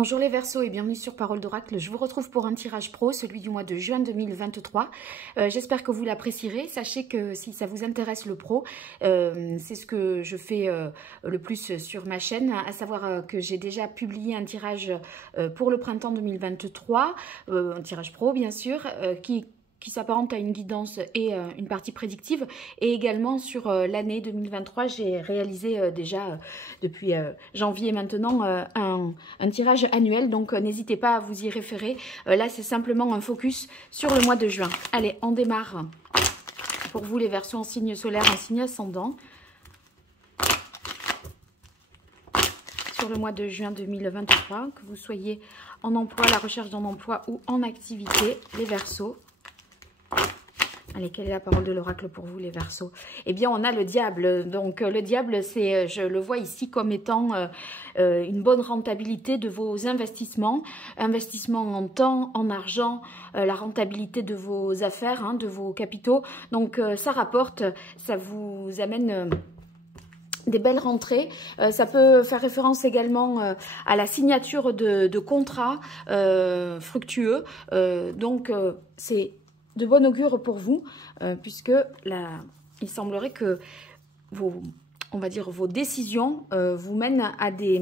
Bonjour les Verseaux et bienvenue sur Parole d'Oracle. Je vous retrouve pour un tirage pro, celui du mois de juin 2023. J'espère que vous l'apprécierez. Sachez que si ça vous intéresse le pro, c'est ce que je fais le plus sur ma chaîne, à savoir que j'ai déjà publié un tirage pour le printemps 2023, un tirage pro bien sûr, qui s'apparente à une guidance et une partie prédictive. Et également sur l'année 2023, j'ai réalisé déjà depuis janvier maintenant un tirage annuel. Donc n'hésitez pas à vous y référer. Là, c'est simplement un focus sur le mois de juin. Allez, on démarre. Pour vous, les Verseaux en signe solaire, en signe ascendant. Sur le mois de juin 2023, que vous soyez en emploi, la recherche d'un emploi ou en activité, les Verseaux. Allez, quelle est la parole de l'oracle pour vous, les Verseaux? Eh bien, on a le diable. Donc, le diable, c'est, je le vois ici comme étant une bonne rentabilité de vos investissements. Investissements en temps, en argent, la rentabilité de vos affaires, hein, de vos capitaux. Donc, ça rapporte, ça vous amène des belles rentrées. Ça peut faire référence également à la signature de contrats fructueux. Donc, c'est de bon augure pour vous, puisque il semblerait que on va dire vos décisions vous mènent à des...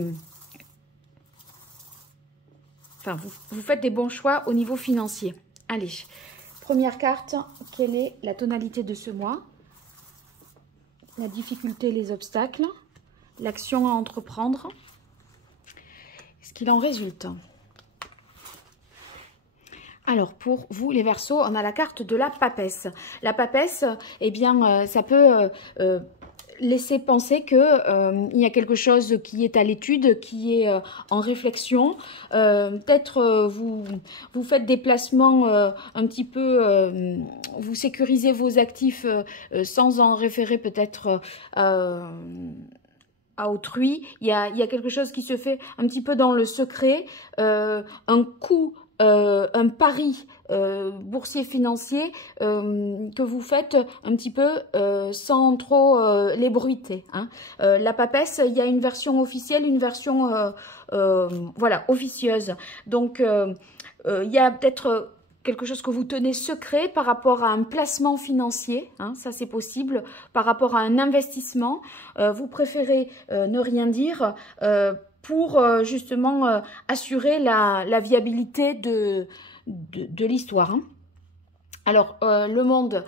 Enfin, vous faites des bons choix au niveau financier. Allez, première carte, quelle est la tonalité de ce mois? La difficulté, les obstacles, l'action à entreprendre. Ce qu'il en résulte. Alors, pour vous, les Verseaux, on a la carte de la papesse. La papesse, eh bien, ça peut laisser penser que il y a quelque chose qui est à l'étude, qui est en réflexion. Peut-être vous faites des placements un petit peu, vous sécurisez vos actifs sans en référer peut-être à autrui. Il y a quelque chose qui se fait un petit peu dans le secret, un coup... un pari boursier financier que vous faites un petit peu sans trop l'ébruiter. Hein. La papesse, il y a une version officielle, une version voilà, officieuse. Donc, il y a peut-être quelque chose que vous tenez secret par rapport à un placement financier, hein, ça c'est possible, par rapport à un investissement. Vous préférez ne rien dire pour justement assurer la viabilité de l'histoire. Hein. Alors, le monde,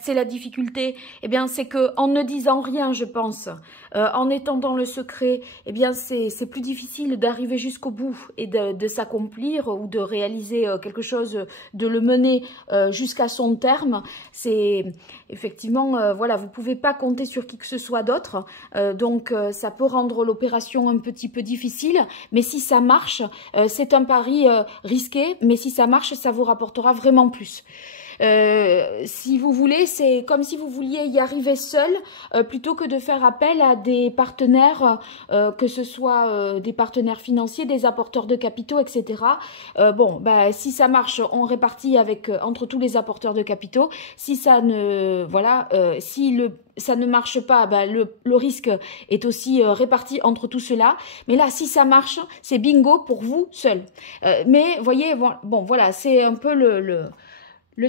c'est la difficulté, eh bien, c'est que en ne disant rien, je pense, en étant dans le secret, eh bien, c'est plus difficile d'arriver jusqu'au bout et de s'accomplir ou de réaliser quelque chose, de le mener jusqu'à son terme. C'est effectivement, voilà, vous pouvez pas compter sur qui que ce soit d'autre, donc ça peut rendre l'opération un petit peu difficile, mais si ça marche, c'est un pari risqué, mais si ça marche, ça vous rapportera vraiment plus. Si vous voulez, c'est comme si vous vouliez y arriver seul, plutôt que de faire appel à des partenaires, que ce soit des partenaires financiers, des apporteurs de capitaux, etc. Bon, bah, si ça marche, on répartit avec entre tous les apporteurs de capitaux. Si ça ne, voilà, ça ne marche pas, bah, le risque est aussi réparti entre tout cela. Mais là, si ça marche, c'est bingo pour vous seul. Mais voyez, bon, voilà, c'est un peu le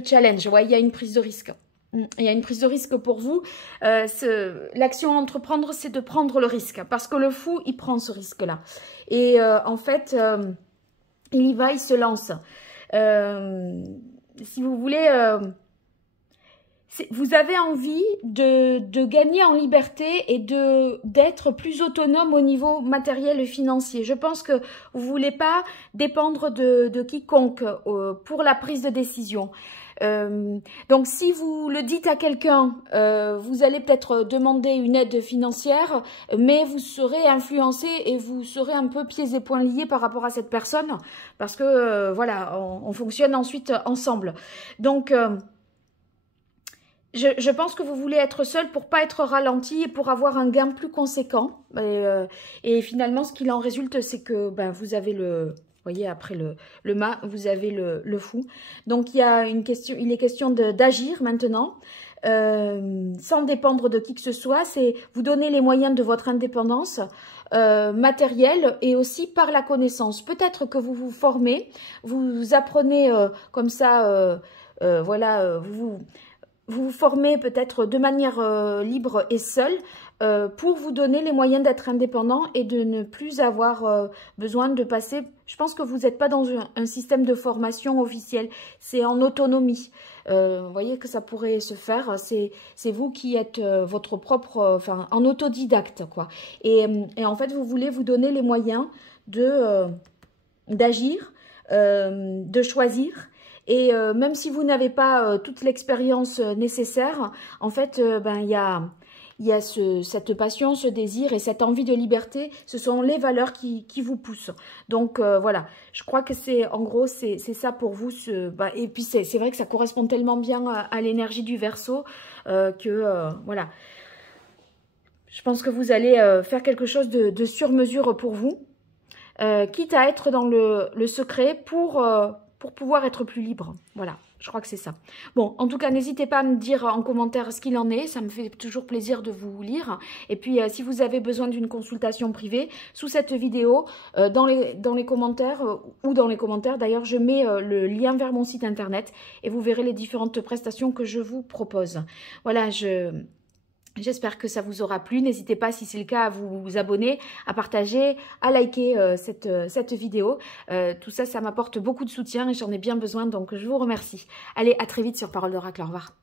challenge. Ouais, il y a une prise de risque. Il y a une prise de risque pour vous. L'action à entreprendre, c'est de prendre le risque. Parce que le fou, il prend ce risque-là. Et en fait, il y va, il se lance. Si vous voulez... vous avez envie de gagner en liberté et d'être plus autonome au niveau matériel et financier. Je pense que vous ne voulez pas dépendre de quiconque pour la prise de décision. Donc si vous le dites à quelqu'un, vous allez peut-être demander une aide financière, mais vous serez influencé et vous serez un peu pieds et poings liés par rapport à cette personne, parce que voilà, on fonctionne ensuite ensemble. Donc je pense que vous voulez être seul pour pas être ralenti et pour avoir un gain plus conséquent. Et finalement, ce qu'il en résulte, c'est que ben, vous avez vous voyez, après le mât, vous avez le fou. Donc, il est question d'agir maintenant. sans dépendre de qui que ce soit. C'est vous donner les moyens de votre indépendance matérielle et aussi par la connaissance. Peut-être que vous vous formez, vous apprenez comme ça, voilà, vous vous formez peut-être de manière libre et seule pour vous donner les moyens d'être indépendant et de ne plus avoir besoin de passer. Je pense que vous n'êtes pas dans un système de formation officiel, c'est en autonomie. Vous voyez que ça pourrait se faire, c'est vous qui êtes votre propre, enfin en autodidacte quoi. Et en fait vous voulez vous donner les moyens de d'agir, de choisir. Et même si vous n'avez pas toute l'expérience nécessaire, en fait, ben, il y a cette passion, ce désir et cette envie de liberté. Ce sont les valeurs qui vous poussent. Donc, voilà, je crois que c'est, en gros, c'est ça pour vous. Bah, et puis, c'est vrai que ça correspond tellement bien à l'énergie du Verseau voilà. Je pense que vous allez faire quelque chose de sur-mesure pour vous, quitte à être dans le secret pour pouvoir être plus libre. Voilà, je crois que c'est ça. Bon, en tout cas, n'hésitez pas à me dire en commentaire ce qu'il en est. Ça me fait toujours plaisir de vous lire. Et puis, si vous avez besoin d'une consultation privée, sous cette vidéo, dans les commentaires, ou dans les commentaires, d'ailleurs, je mets le lien vers mon site internet et vous verrez les différentes prestations que je vous propose. Voilà, j'espère que ça vous aura plu. N'hésitez pas, si c'est le cas, à vous abonner, à partager, à liker cette vidéo. Tout ça, ça m'apporte beaucoup de soutien et j'en ai bien besoin, donc je vous remercie. Allez, à très vite sur Parole d'Oracle. Au revoir.